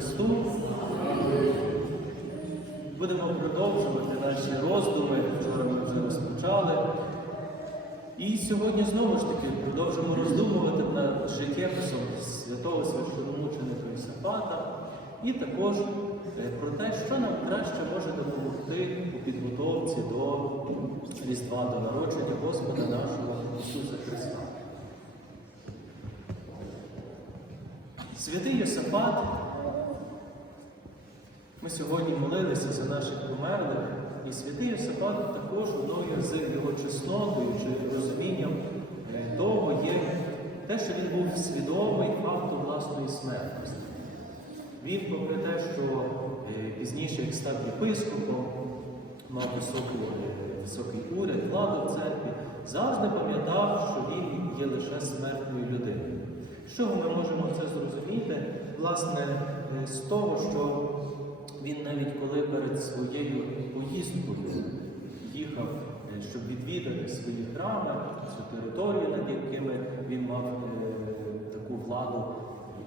Христу! Будемо продовжувати наші роздуми. Вчора ми вже розпочали. І сьогодні знову ж таки продовжимо роздумувати над життєписом святого священомученика Ісафата і також е, про те, що нам краще може допомогти у підготовці до Різдва, до народження Господа нашого Ісуса Христа. Святий Йосифат, ми сьогодні молилися за наших померлих, і святий Йосифат також одною з його чеснотою чи розумінням е, того є те, що він був свідомий факту власної смертності. Він, попри те, що е, пізніше як став єпископом, мав високу, е, високий уряд, владу в церкві, завжди пам'ятав, що він є лише смертною людиною. Чого ми можемо це зрозуміти? Власне, е, з того, що він навіть коли перед своєю поїздкою їхав, е, щоб відвідати свої храми, цю територію, над якими він мав е, таку владу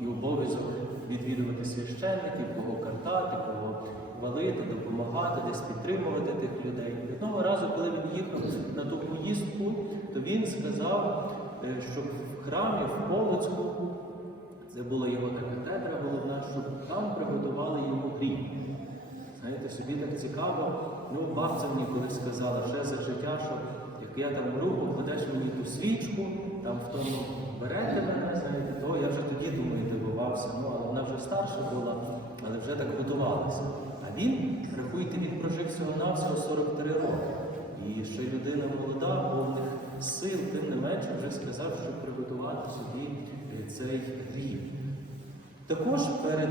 і обов'язок відвідувати священників, кого картати, кого валити, допомагати, десь підтримувати тих людей. Одного разу, коли він їхав на ту поїздку, то він сказав, е, щоб в храмі в Полоцьку, це була його така катедра головна, щоб там приготували йому гріб. Знаєте, собі так цікаво, ну бабця мені колись сказала, ще за життя, що як я там мру, покладеш мені ту свічку, там в тому берете мене, знаєте, то я вже тоді думаю, дивувався. Ну, але вона вже старша була, але вже так готувалася. А він, рахуйте, він прожив всього навсього 43 роки. І ще людина молода, повних сил, тим не менше, вже сказав, щоб приготувати собі цей гріб. Також перед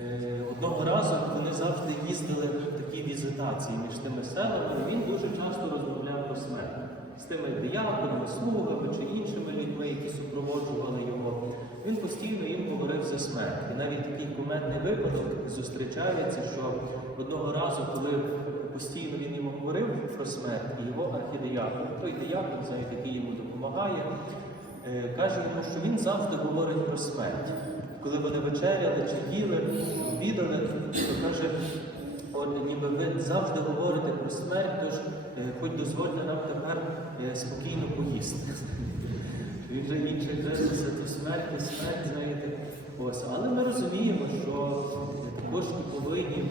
е, одного разу вони завжди їздили в такі візитації між тими селами, він дуже часто розмовляв про смерть з тими дияконами, слугами чи іншими людьми, які супроводжували його. Він постійно їм говорив за смерть. І навіть такий кумедний випадок зустрічається, що одного разу, коли постійно він йому говорив про смерть, і його архідиякон, той диякон, який йому допомагає, е, каже йому, що він завжди говорить про смерть. Коли вони вечеряли чи їли, обідали, то каже, от ніби ви завжди говорите про смерть, тож е, хоч дозвольте нам тепер е, спокійно поїсти. Він вже інше Христуса, то смерть, то смерть, знаєте. Ось. Але ми розуміємо, що ми також і повинні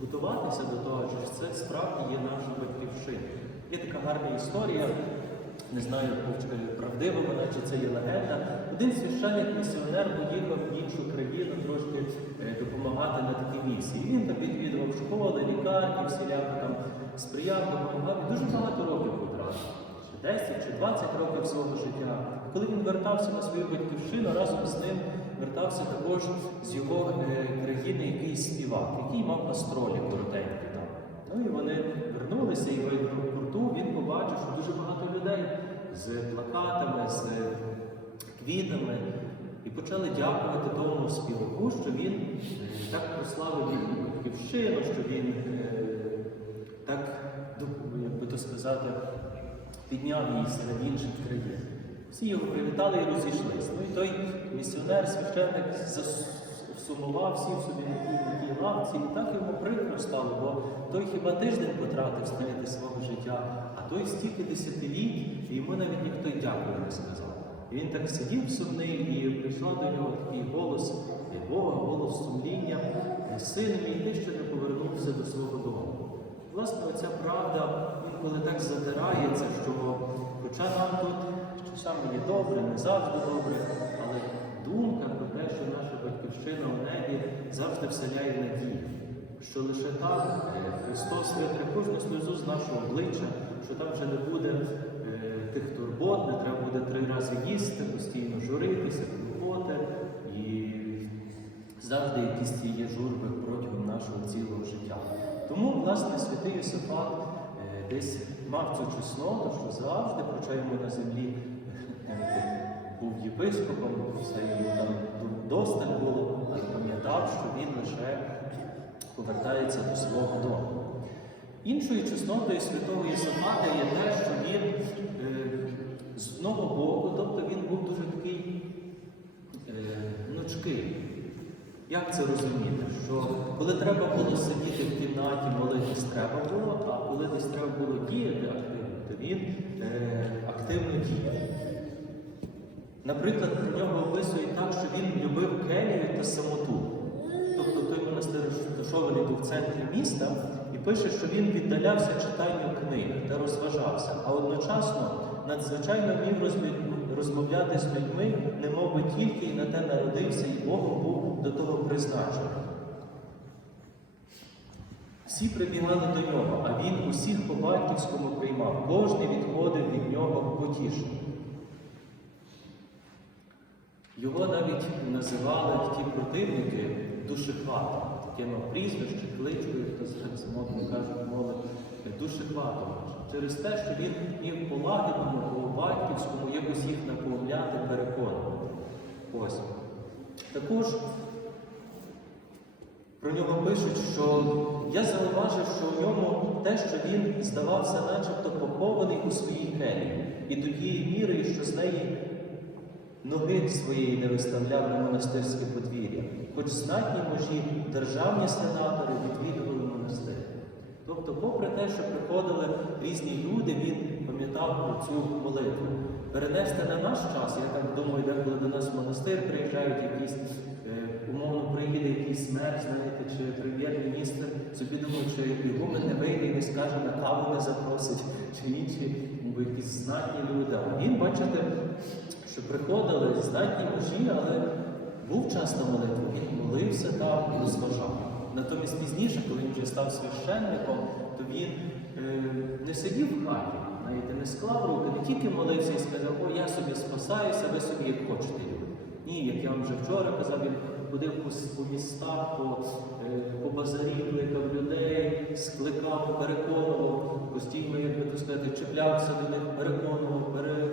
готуватися до того, що це справді є наша батьківщина. Є така гарна історія, не знаю, чи правдива вона, чи це є легенда. Один священник-місіонер поїхав в іншу країну трошки е, допомагати на такій місії. Він там відвідував школи, лікарні, всіляко там сприяв, допомагав. І дуже багато років. Чи 10 чи 20 років свого життя. Коли він вертався на свою батьківщину, разом з ним вертався також з його е, країни якийсь співак, який мав гастролі коротенькі там. Ну і вони вернулися, і в аеропорту він побачив, що дуже багато людей з плакатами, з квітами, і почали дякувати тому співаку, що він е, так прославив батьківщину, що він е, так, ну, як би то сказати, підняв її серед інших країн. Всі його привітали і розійшлися. Ну і той місіонер, священник зас- сумував, сів собі лавці, і так йому прикро стало, бо той хіба тиждень потратив знаєте, свого життя, той стільки десятиліть, і йому навіть ніхто й дякую не сказав. І він так сидів сумний, і прийшов до нього такий голос Бога, голос сумління, син мій, ти ще не повернувся до свого дому. Власне, оця правда інколи так задирається, що хоча нам тут що саме є добре, не завжди добре, але думка про те, що наша батьківщина в небі завжди вселяє надію, що лише так е, Христос витре кожну сльозу з нашого обличчя, що там вже не буде е, тих турбот, не треба буде три рази їсти, постійно журитися, клопоти і завжди якісь ці є журби протягом нашого цілого життя. Тому, власне, святий Йосифат е, десь мав цю чесноту, що завжди, хоча йому на землі е, був єпископом, все йому там досталь було, але пам'ятав, що він лише повертається до свого дому. Іншою чеснотою святого Єсифата є те, що він е, з одного боку, тобто він був дуже такий е, гнучкий. Як це розуміти? Що коли треба було сидіти в кімнаті, молитись треба було, а коли десь треба було діяти активно, то він е, активно діяв. Наприклад, про нього описують так, що він любив келію та самоту. Тобто той монастир розташований був в центрі міста пише, що він віддалявся читанню книг та розважався, а одночасно надзвичайно вмів розмовляти з людьми, немов би тільки і на те народився, і Богом був до того призначений. Всі прибігали до нього, а він усіх по батьківському приймав, кожний відходив від нього потішений. Його навіть називали ті противники душехватом, мав прізвище, кличкою, хто зараз мовно кажуть, мови душехватом. Через те, що він вмів по лагідному, по батьківському якось їх наповняти, переконувати. Ось. Також про нього пишуть, що я зауважив, що у ньому те, що він здавався начебто похований у своїй келії, і до тієї міри, що з неї ноги своєї не виставляв на монастирське подвір'я, хоч знатні можі державні сенатори відвідували монастир. Тобто, попри те, що приходили різні люди, він пам'ятав про цю молитву. Перенести на наш час, я так думаю, деколи до нас в монастир приїжджають якісь, е, умовно, приїде якийсь мер, знаєте, чи прем'єр-міністр, собі думають, що ігумен не вийде і не скаже, на каву не запросить, чи інші, бо якісь знатні люди. А він, бачите, що приходили знатні мужі, але був час на молитву, він молився там і розважав. Натомість пізніше, коли він вже став священником, то він е, не сидів в хаті, знаєте, не склав руки, не тільки молився і сказав, о, я собі спасаюся, ви собі як хочете. Ні, як я вам вже вчора казав, він ходив по, містах, по, е, по базарі, кликав людей, скликав, переконував, постійно, як би то сказати, чіплявся до них, переконував, пере.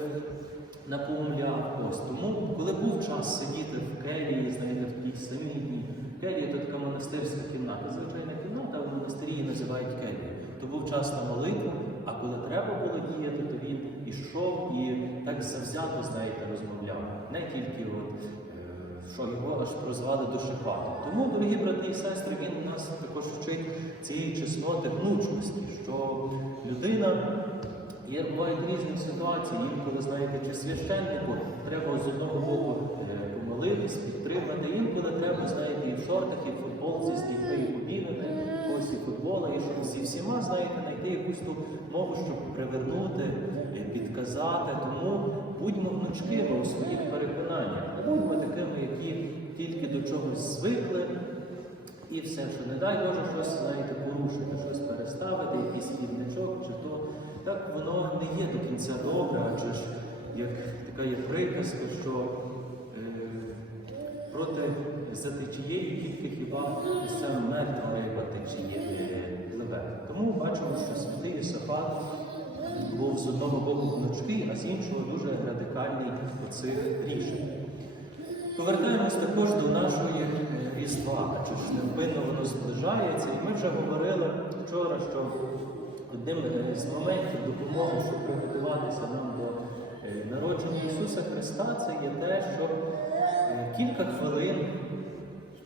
Ось. Тому, коли був час сидіти в келії, знаєте, в тій самітній келії, то така монастирська кімната. Звичайна кімната, в монастирі її називають келією. То був час на молитву, а коли треба було діяти, то він ішов і так завзято, знаєте, розмовляв. Не тільки от, е, що його аж прозвали душехватом. Тому, дорогі брати і сестри, він нас також вчить цієї чесноти гнучкості, що людина Є бувають різні ситуації, інколи, знаєте, чи священнику треба з одного боку е, помолитись, підтримати, інколи треба, знаєте, і в шортах, і в футболці з дітьми, і побігати, ось і футбола, і щоб зі всіма, знаєте, знайти якусь ту мову, щоб привернути, е, підказати. Тому будьмо гнучкими у своїх переконаннях, будьмо такими, які тільки до чогось звикли. І все, що не дай Боже щось, знаєте, порушити, щось переставити, якийсь хідничок, чи то так воно не є до кінця добре, адже ж як така є приказка, що е, проти за течією тільки хіба сам мед риба течіє пливе. Тому бачимо, що святий Ісафат був з одного боку гнучкий, а з іншого дуже радикальний у цих рішень. Повертаємось також до нашої е, Різдва, адже ж невпинно воно зближається. І ми вже говорили вчора, що одним е, з моментів допомоги, щоб приготуватися нам до е, народження Ісуса Христа, це є те, щоб е, кілька хвилин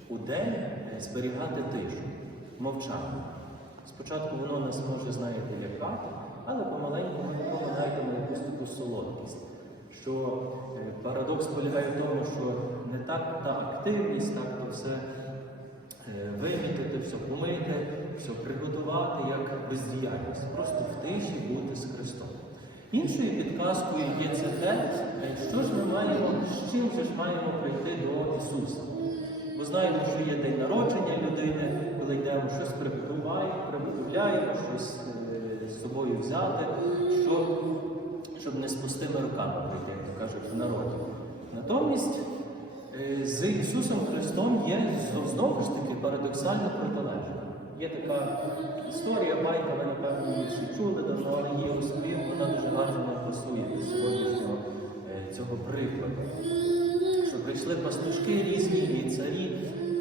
у день е, зберігати тишу, мовчання. Спочатку воно нас може, знаєте, лякати, але помаленьку ми знайдемо якусь таку солодкість. Що е, парадокс полягає в тому, що не так та активність, так то все е, вимітити, все помити, все приготувати як бездіяльність. Просто в тиші бути з Христом. Іншою підказкою є це те, що ж ми маємо, з чим же ж маємо прийти до Ісуса. Бо знаємо, що є день народження людини, коли йдемо щось приготуваємо, приготовляємо, щось е, з собою взяти, що, щоб не з пустими руками прийти, як кажуть в народі. Натомість е, з Ісусом Христом є знову ж таки парадоксально протилежне. Є така історія, байка, ви напевно її всі чули давно, але її розповів, вона дуже гарно пасує до сьогоднішнього е, цього прикладу що прийшли пастушки різні і царі,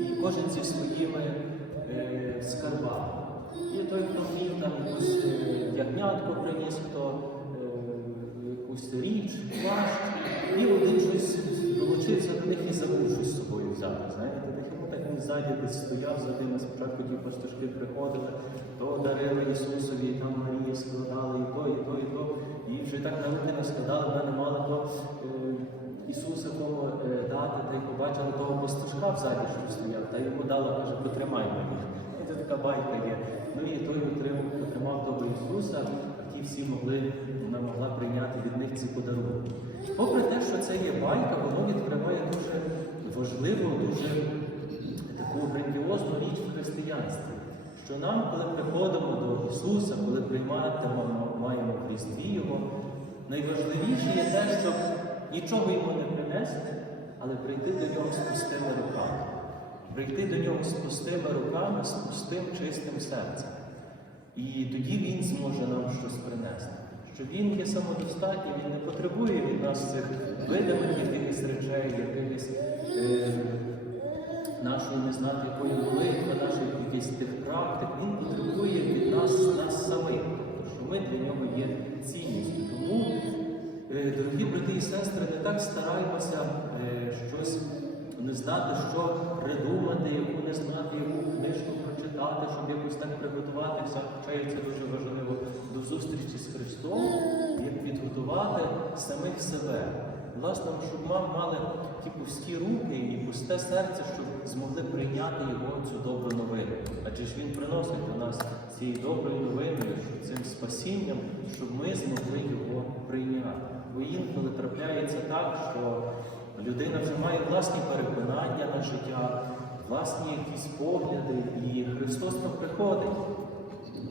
і кожен зі своїми е, скарбами. І той, хто міг там якусь е, ягнятку приніс, хто е, якусь річ, плащ, і один щось долучився до них і забув щось з собою взяти. Знаєте, він ззаді десь стояв за ними, спочатку ті пастушки приходили, то дарили Ісусові, і там Марії складали, і то, і то, і то. І вже так на руки не складали, мене мало то е, Ісуса того е, дати, та й побачили того пастушка взаді, що стояв, та йому дала, каже, потримай мені. І це така байка є. Ну і той отримав, того Ісуса, а ті всі могли, вона могла прийняти від них ці подарунки. Попри те, що це є байка, воно відкриває дуже важливу, дуже таку грандіозну річ в християнстві. Що нам, коли приходимо до Ісуса, коли приймаємо, маємо Різдві Його, найважливіше є те, щоб нічого йому не принести, але прийти до нього з пустими руками. Прийти до нього з пустими руками, з пустим чистим серцем. І тоді Він зможе нам щось принести. Що Він є самодостатній, Він не потребує від нас цих видимих якихось речей, якихось е, нашої не знати якої молитви, наших якихось тих практик. Він потребує від нас, нас самих, тобто, що ми для нього є цінністю. Тому, е, дорогі брати і сестри, не так стараємося е, щось не знати, що придумати, яку не знати, яку книжку прочитати, щоб якось так приготуватися, хоча це дуже важливо до зустрічі з Христом, як підготувати самих себе. Власне, щоб ми мали ті пусті руки і пусте серце, щоб змогли прийняти його цю добру новину. Адже ж він приносить до нас цією доброю новиною, цим спасінням, щоб ми змогли його прийняти. Бо інколи трапляється так, що людина вже має власні переконання на життя, власні якісь погляди, і Христос там приходить.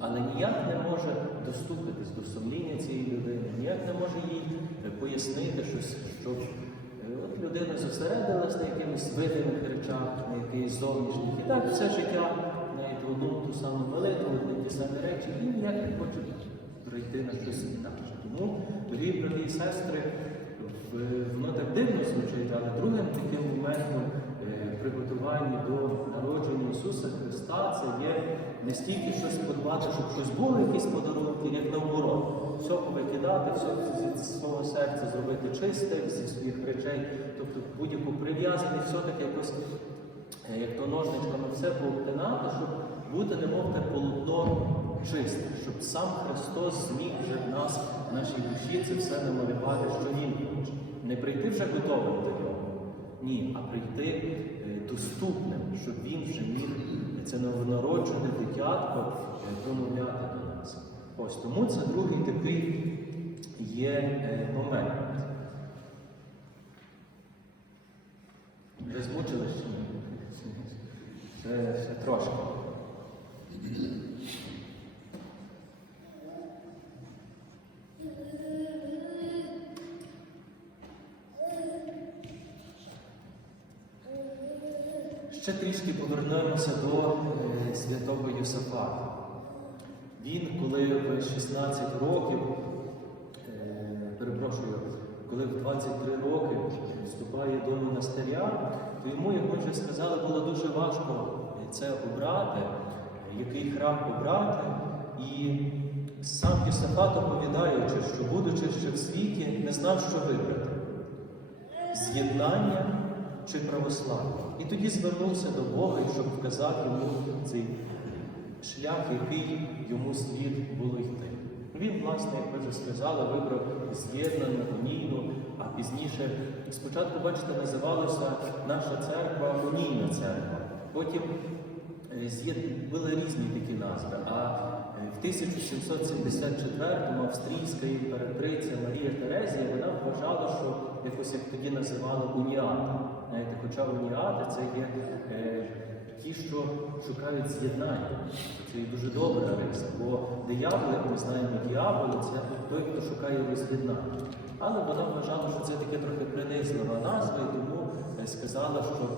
Але ніяк не може достукатись до сумління цієї людини, ніяк не може їй пояснити щось, щоб е, от людина зосередилась на якихось видимих речах, на якихось зовнішніх. І так все життя навіть одну ту саму молитву, одні ті самі речі, і ніяк не хоче прийти на щось інакше. Тому, дорогі брати і сестри, воно так дивно звучить, але другим таким моментом е, приготування до народження Ісуса Христа це є не стільки щось подбати, щоб щось було, якісь подарунки, як наоборот. Все повикидати, все зі- свого серця зробити чисте, зі своїх речей, тобто будь-яку прив'язаність, все-таки якось, е, як то ножничками все пообтинати, щоб бути немов те полотно чисте, щоб сам Христос зміг вже в нас, в нашій душі, це все намалювати, що Він хоче. Не прийти вже готовим до нього. Ні, а прийти е, доступним, щоб він вже міг це новонароджене дитятко е, промовляти. Ось тому це другий такий є е, момент. Ви змучились чи ні? Ще, ще трошки. Ще трішки повернемося до е, святого Йосафата. Він, коли в 16 років, е, перепрошую, коли в 23 роки вступає до монастиря, то йому, як ми вже сказали, було дуже важко це обрати, який храм обрати. І сам Йосафат оповідаючи, що, будучи ще в світі, не знав, що вибрати з'єднання чи православ'я. І тоді звернувся до Бога, щоб вказати йому цей шлях, який йому слід було йти. Він, власне, як ви вже сказали, вибрав з'єднану, унійну, а пізніше, спочатку, бачите, називалася наша церква унійна церква. Потім е, були різні такі назви. А е, в 1774-му австрійська імператриця Марія Терезія вона вважала, що якось як тоді називали уніати. Знаєте, хоча уніати це є е, ті, що шукають з'єднання. Це є дуже добра риса, бо диявол, як ми знаємо, діявол це той, хто шукає роз'єднання. Але вона вважала, що це таке трохи принизлива назва, і тому е, сказала, що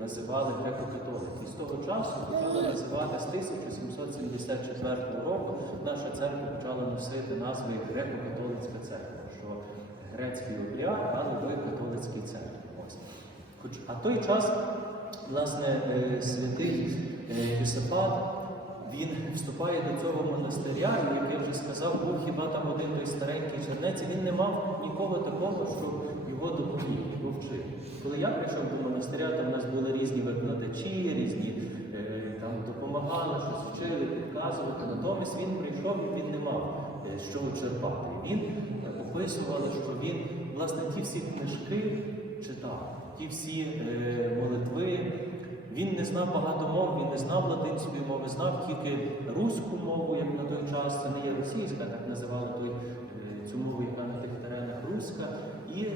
називали греко-католики. І з того часу почали називати з 1774 року наша церква почала носити назви греко-католицька церква, що грецький обряд, але ви католицький церкві. Ось. Хоч, а той час, власне, е, святий е, він вступає до цього монастиря, і, як я вже сказав, був хіба там один той старенький чернець, він не мав нікого такого, що його допоміг, вчив. Коли я прийшов до монастиря, то в нас були різні викладачі, щось вчили, підказувати. Натомість він прийшов і він не мав е, чого черпати. Він е, описували, що він власне ті всі книжки читав, ті всі е, молитви. Він не знав багато мов, він не знав латинської мови, знав тільки руську мову, як на той час. Це не є російська, так називали той, е, цю мову, яка на тих теренах руська, і е,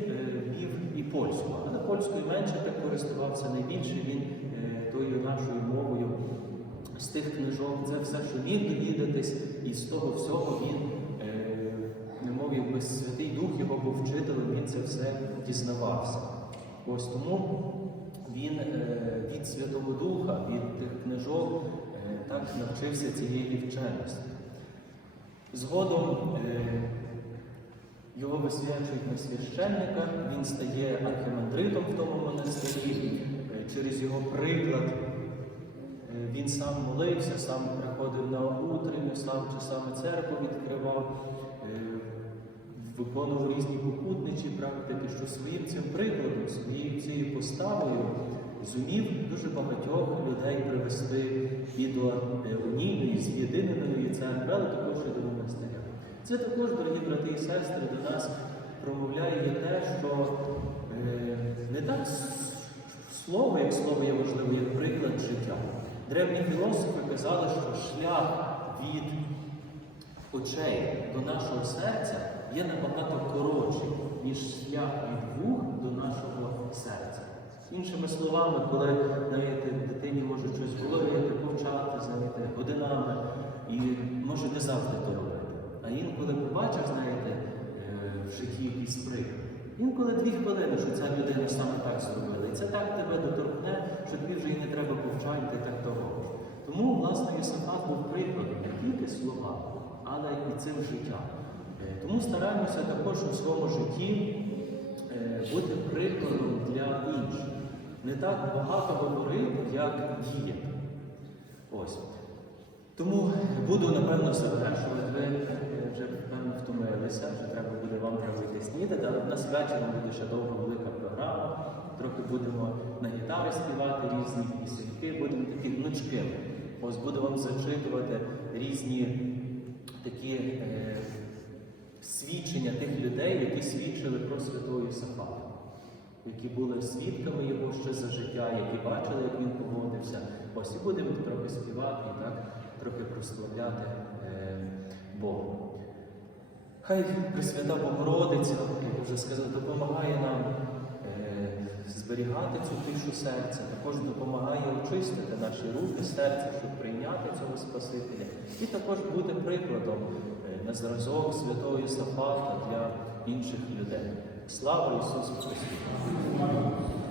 вів і польську. Але польською менше так користувався найбільше. Він е, тою нашою мовою з тих книжок, це все, що міг довідатись, і з того всього він, е, немов якби Святий Дух його був вчителем, він це все дізнавався. Ось тому він е, від Святого Духа, від тих книжок е, так навчився цієї вченості. Згодом е, його висвячують на священника, він стає архимандритом в тому монастирі. Через його приклад він сам молився, сам приходив на утренню, сам часами церкву відкривав, виконував різні покутничі практики, що своїм цим прикладом, своєю цією поставою зумів дуже багатьох людей привести і до унійної, з'єдиненої церкви, але також і до монастиря. Це також, дорогі брати і сестри, до нас промовляє те, що е, не так слово, як слово є важливо, як приклад життя. Древні філософи казали, що шлях від очей до нашого серця є набагато коротший, ніж шлях від вух до нашого серця. Іншими словами, коли знаєте, дитині може щось говорити, повчати, знаєте, годинами, і може не завжди то робити. А інколи побачив, знаєте, е, в житті якийсь приклад. Інколи дві хвилини, що ця людина саме так зробила. І це так тебе доторкне, що тобі вже і не треба повчання, ти так того. Тому, власне, Йосифат був прикладом не тільки слова, але і цим життям. Тому стараємося також у своєму житті е, бути прикладом для інших. Не так багато говорити, як діяти. Ось. Тому буду, напевно, завершувати. Ви е, вже, певно, втомилися, вже треба буде вам треба снідати, але в нас буде ще довга велика програма. Трохи будемо на гітари співати різні пісеньки, будемо такі гнучки. Ось буду вам зачитувати різні такі е, свідчення тих людей, які свідчили про святого Єсафата, які були свідками його ще за життя, які бачили, як він поводився. Ось і будемо трохи співати і так трохи прославляти е, Бога. Хай Пресвята Богородиця, як вже сказав, допомагає нам е, зберігати цю тишу серця, також допомагає очистити наші руки, серця, щоб прийняти цього Спасителя, і також бути прикладом на зразок святого Єсафата для інших людей. Слава Ісусу Христу!